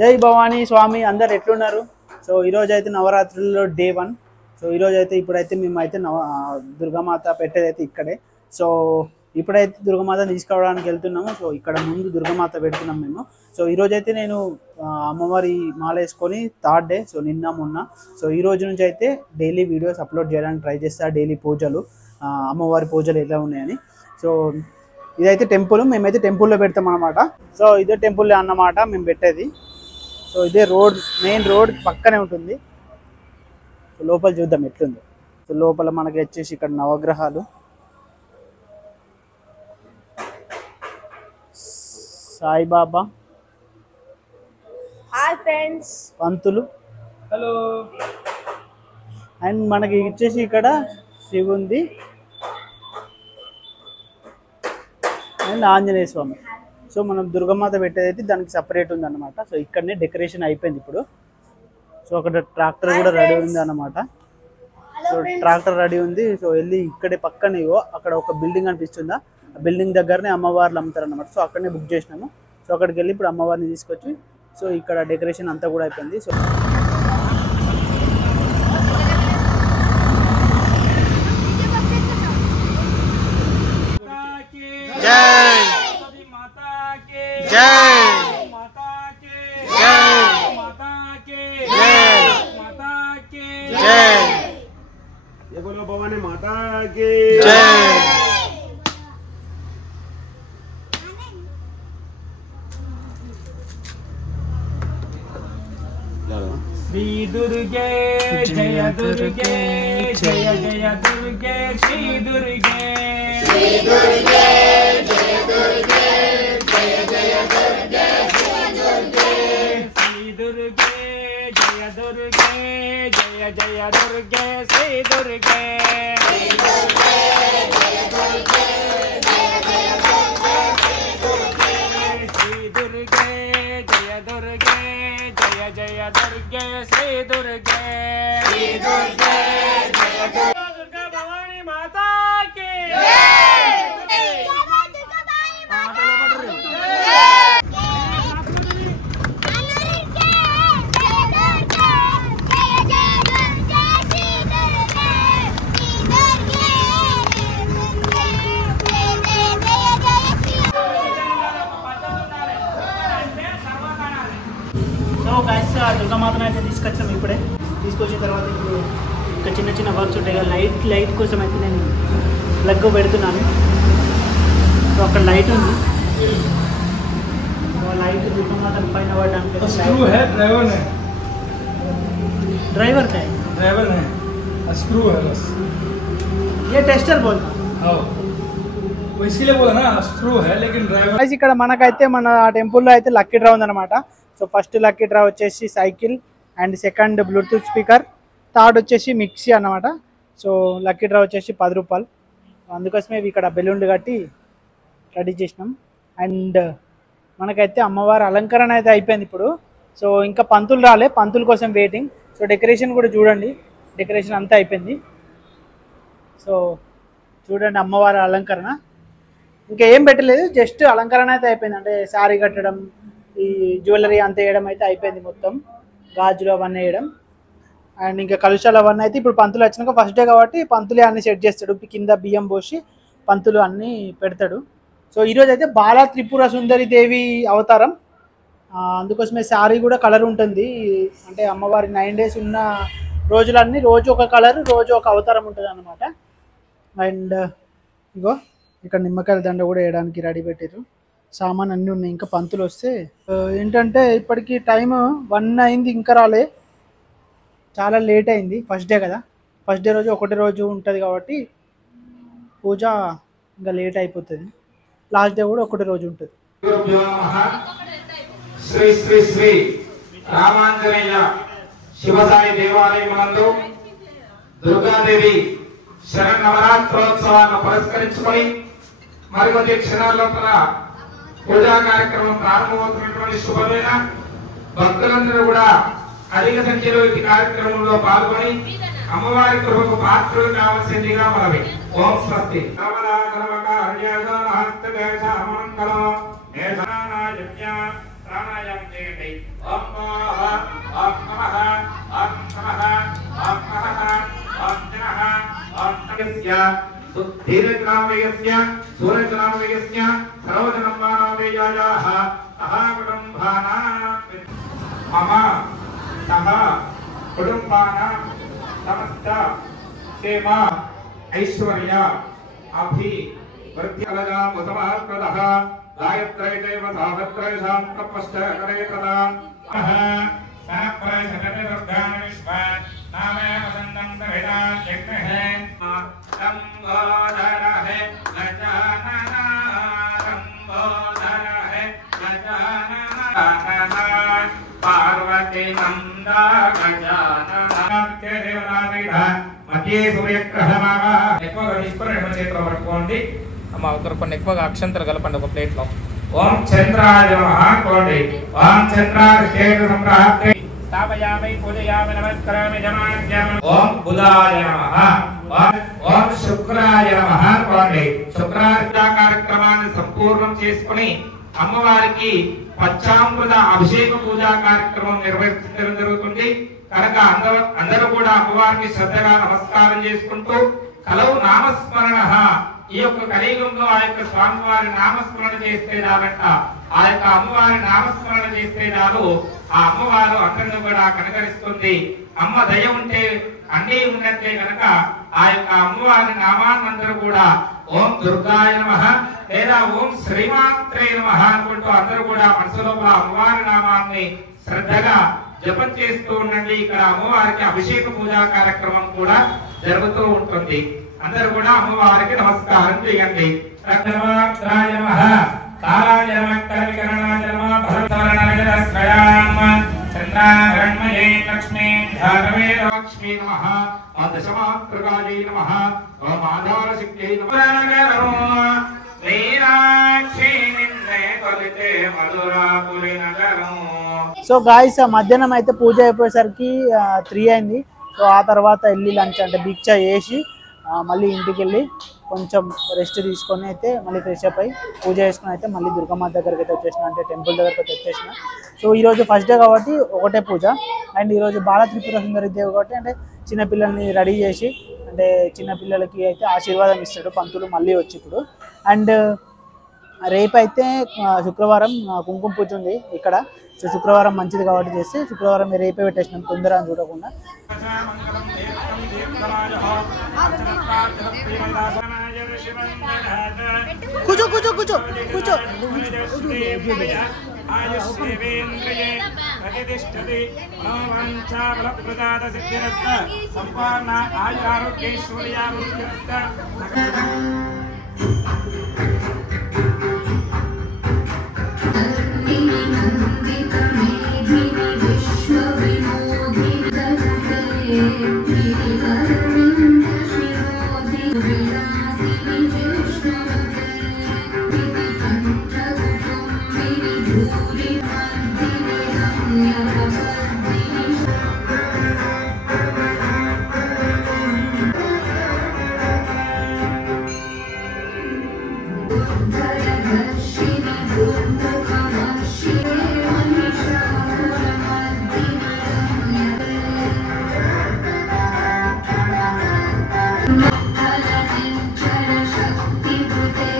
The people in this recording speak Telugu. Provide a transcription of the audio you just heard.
జై భవానీ స్వామి అందరు ఎట్లున్నారు? సో ఈరోజు అయితే నవరాత్రుల్లో డే 1. సో ఈరోజు అయితే ఇప్పుడైతే మేమైతే దుర్గామాత పెట్టేదైతే ఇక్కడే. సో ఇప్పుడైతే దుర్గామాతను తీసుకురావడానికి వెళ్తున్నాము. సో ఇక్కడ ముందు దుర్గామాత పెడుతున్నాం మేము. సో ఈరోజు అయితే నేను అమ్మవారి మాల వేసుకొని 3rd డే. సో నిన్న మొన్న. సో ఈ రోజు నుంచి అయితే డైలీ వీడియోస్ అప్లోడ్ చేయడానికి ట్రై చేస్తా. డైలీ పూజలు, అమ్మవారి పూజలు ఎలా ఉన్నాయని. సో ఇదైతే టెంపుల్, మేమైతే టెంపుల్లో పెడతాం అన్నమాట. సో ఇదే టెంపుల్ అన్నమాట మేము పెట్టేది. సో ఇదే రోడ్, మెయిన్ రోడ్ పక్కనే ఉంటుంది. సో లోపల చూద్దాం ఎట్లుంది. సో లోపల మనకి వచ్చేసి ఇక్కడ నవగ్రహాలు, Saibaba, hi friends, Pantulu, hello, and మనకి వచ్చేసి ఇక్కడ శివుంది అండ్ ఆంజనేయ స్వామి. సో మనం దుర్గమాత పెట్టేదైతే దానికి సపరేట్ ఉంది అన్నమాట. సో ఇక్కడనే డెకరేషన్ అయిపోయింది ఇప్పుడు. సో అక్కడ ట్రాక్టర్ కూడా రెడీ ఉంది అన్నమాట. సో ట్రాక్టర్ రెడీ ఉంది. సో వెళ్ళి ఇక్కడే పక్కనే అక్కడ ఒక బిల్డింగ్ అనిపిస్తుందా, ఆ బిల్డింగ్ దగ్గరనే అమ్మవార్లు అమ్ముతారు అన్నమాట. సో అక్కడనే బుక్ చేసినాము. సో అక్కడికి వెళ్ళి ఇప్పుడు అమ్మవారిని తీసుకొచ్చి సో ఇక్కడ డెకరేషన్ అంతా కూడా అయిపోయింది. సో बोलो भवानी माता की जय। श्री दुर्गे जय दुर्गे जय जय दुर्गे श्री दुर्गे श्री दुर्गे जय दुर्गे जय जय दुर्गे श्री दुर्गे श्री दुर्गे जय दुर्गे जय जय दुर्गे श्री दुर्गे श्री दुर्गे जय दुर्गे जय जय दुर्गे श्री दुर्गे जय दुर्गे जय जय दुर्गे श्री दुर्गे श्री दुर्गे जय दुर्गा भवानी माता की సో గైస్ దుర్గామాతను అయితే తీసుకొచ్చాము. ఇప్పుడే తీసుకొచ్చిన తర్వాత ఇప్పుడు ఇంకా చిన్న చిన్న వర్క్స్ ఉంటాయి కదా. లైట్ కోసం అయితే నేను ప్లగ్ పెడుతున్నాను. సో అక్కడ లైట్ ఉంది. సో లైట్ దుర్గామాత పైన పడడానికి स्क्रू है ड्राइवर है ड्राइवर का है ड्राइवर है स्क्रू है बस ये टेस्टर बोलता. हाँ वो इसीलिए बोला ना स्क्रू है लेकिन ड्राइवर. గైస్ ఇక్కడ మనకైతే మన టెంపుల్లో అయితే లక్కీ డ్రా ఉందన్నమాట. సో ఫస్ట్ లక్కీ డ్రా వచ్చేసి cycle, and second Bluetooth speaker, third వచ్చేసి మిక్సీ అన్నమాట. సో లక్కీ డ్రా వచ్చేసి 10 రూపాయలు. అందుకోసమే ఇక్కడ బెలూన్లు కట్టి రెడీ చేసినాం. అండ్ మనకైతే అమ్మవారి అలంకరణ అయితే అయిపోయింది ఇప్పుడు. సో ఇంకా పంతులు రాలే, పంతుల కోసం వెయిటింగ్. సో డెకరేషన్ కూడా చూడండి, డెకరేషన్ అంతా అయిపోయింది. సో చూడండి అమ్మవారి అలంకరణ. ఇంకా ఏం పెట్టలేదు, జస్ట్ అలంకరణ అయితే అయిపోయింది. అంటే శారీ కట్టడం, ఈ జ్యువెలరీ అంతా వేయడం అయితే అయిపోయింది మొత్తం. గాజులు అవన్నీ వేయడం, అండ్ ఇంకా కలుషాలు అవన్నీ అయితే ఇప్పుడు పంతులు వచ్చినాక ఫస్ట్ డే కాబట్టి పంతులే అన్ని సెట్ చేస్తాడు. కింద బియ్యం పోసి పంతులు అన్నీ పెడతాడు. సో ఈరోజు అయితే బాలా త్రిపుర సుందరి దేవి అవతారం. అందుకోసమే శారీ కూడా కలర్ ఉంటుంది. అంటే అమ్మవారి 9 days ఉన్న రోజులన్నీ రోజు ఒక కలర్, రోజు ఒక అవతారం ఉంటుంది అన్నమాట. అండ్ ఇగో ఇక్కడ నిమ్మకాయల దండ కూడా వేయడానికి రెడీ పెట్టారు. సామాన్ అన్నీ ఉన్నాయి. ఇంకా పంతులు వస్తే ఏంటంటే ఇప్పటికి టైం 1 అయింది, ఇంకా రాలే. చాలా లేట్ అయింది. ఫస్ట్ డే కదా, ఫస్ట్ డే రోజు ఒకటే రోజు ఉంటుంది కాబట్టి పూజ ఇంకా లేట్ అయిపోతుంది. లాస్ట్ డే కూడా ఒకటే రోజు ఉంటుంది. శ్రీ శ్రీ శ్రీ రామాంజనేయ శివసాయి దేవాలయమునందు దుర్గాదేవి శరన్నవరాత్రోత్సవాన్ని పురస్కరించుకొని మరికొద్ది క్షణాల లోపల పూజా కార్యక్రమం ప్రారంభమవుతున్నటువంటి శుభవేళ భక్తులందరూ కూడా అధిక సంఖ్యలో ఈ కార్యక్రమంలో పాల్గొని అమ్మవారి కృపకు పాత్రలు కావాల్సిందిగా మనవి. ఓం స్వస్తి. ప్రాణాయామం చేయండి. ఓం నమః ఓం నమః ఓం నమః ఓం నమః ఓం నమః ఓం తస్య సుధీరజనామయస్య సూరజనామయస్య సర్వజనమానామయాయాః సహకుటుంబానాం మమ సహ కుటుంబానాం సమస్త క్షేమ ఐశ్వర్య అభి వృద్ధ్యలజా ముసమఃప్రదః గాయత్రైదేవ సావిత్రైషాం తపశ్చకరే తదా సనప్రయ సకటవర్గాన విశ్వ నామే వసంతం దవిదా జగ్నః సంబోధర హే గజానన సంబోధర హే గజానన పార్వతి నంద గజానన దేవతాదైః మధ్యే సూర్యగ్రహమావ ఎక్కువగా ఈశ్వరుని చేతిలో పట్టుకోండి అమ్మ ఒకరు కొన్ని ఎక్కువగా అక్షంతలు కలపండి ఒక ప్లేట్లో ఓం చంద్రాయ నమః కోండి ఓం చంద్రాయ చేతు సంప్రాప్తే స్థాపయామి పూజయామి నమస్కరామి జమాన్యామి ఓం బుధాయ నమః ఓం శుక్రాయ నమః కోండి శుక్రార్చన కార్యక్రమాన్ని సంపూర్ణం చేసుకుని అమ్మవారికి పంచామృత అభిషేక పూజా కార్యక్రమం నిర్వహించడం జరుగుతుంది కనుక అందరూ కూడా అమ్మవారికి శ్రద్ధగా నమస్కారం చేసుకుంటూ కలవు నామస్మరణ ఈ యొక్క కలియుగంలో ఆ యొక్క స్వామివారి నామస్మరణ చేస్తే చాలంట ఆ యొక్క అమ్మవారి నామస్మరణ చేస్తే చాలు ఆ అమ్మవారు అందరిని కూడా కనకరిస్తుంది అమ్మ దయ ఉంటే అన్నీ ఉన్నట్లే కనుక ఆ యొక్క అమ్మవారి నామాన్నందరూ కూడా ఓం దుర్గాయ నమః లేదా ఓం శ్రీమాత్రే నమః అనుకుంటూ అందరూ కూడా మనసులో అమ్మవారి నామాన్ని శ్రద్ధగా జపం చేస్తూ ఉండండి. ఇక్కడ అమ్మవారికి అభిషేక పూజా కార్యక్రమం కూడా జరుగుతూ ఉంటుంది. అందరూ కూడా అమ్మవారికి నమస్కారం చేయండి. రత్నవాత్రాయ నమః తారాయ నమః కవికరణాయ నమః భరతవర్ణాయ నమః చంద్రారణ్మయే లక్ష్మీ ధారవే లక్ష్మీ నమః దశమాత్రకాయై నమః ఓం ఆధారశక్త్యై నమః మీనాక్షి నిన్నే కొలితే మధురాపురి నగరం. సో గాయస్ మధ్యాహ్నం అయితే పూజ అయిపోయేసరికి 3 అయింది. సో ఆ తర్వాత వెళ్ళి లంచ్ అంటే భిక్ష చేసి మళ్ళీ ఇంటికి వెళ్ళి కొంచెం రెస్ట్ తీసుకొని అయితే మళ్ళీ ఫ్రెష్ అప్ అయ్యి పూజ చేసుకుని అయితే మళ్ళీ దుర్గమ్మ దగ్గరికి అయితే వచ్చేసిన, అంటే టెంపుల్ దగ్గరికి అయితే వచ్చేసిన. సో ఈరోజు ఫస్ట్ డే కాబట్టి ఒకటే పూజ. అండ్ ఈరోజు బాల త్రిపుర సుందరి దేవి కాబట్టి అంటే చిన్నపిల్లల్ని రెడీ చేసి అంటే చిన్నపిల్లలకి అయితే ఆశీర్వాదం ఇస్తాడు పంతులు మళ్ళీ వచ్చి ఇప్పుడు. అండ్ రేపైతే శుక్రవారం కుంకుమ పూజ ఉంది ఇక్కడ. సో శుక్రవారం మంచిది కాబట్టి చేస్తే శుక్రవారం రేపే పెట్టేసినాం తొందర అని చూడకుండా. కూర్చో కూర్చో కూర్చో కూర్చో शक्ति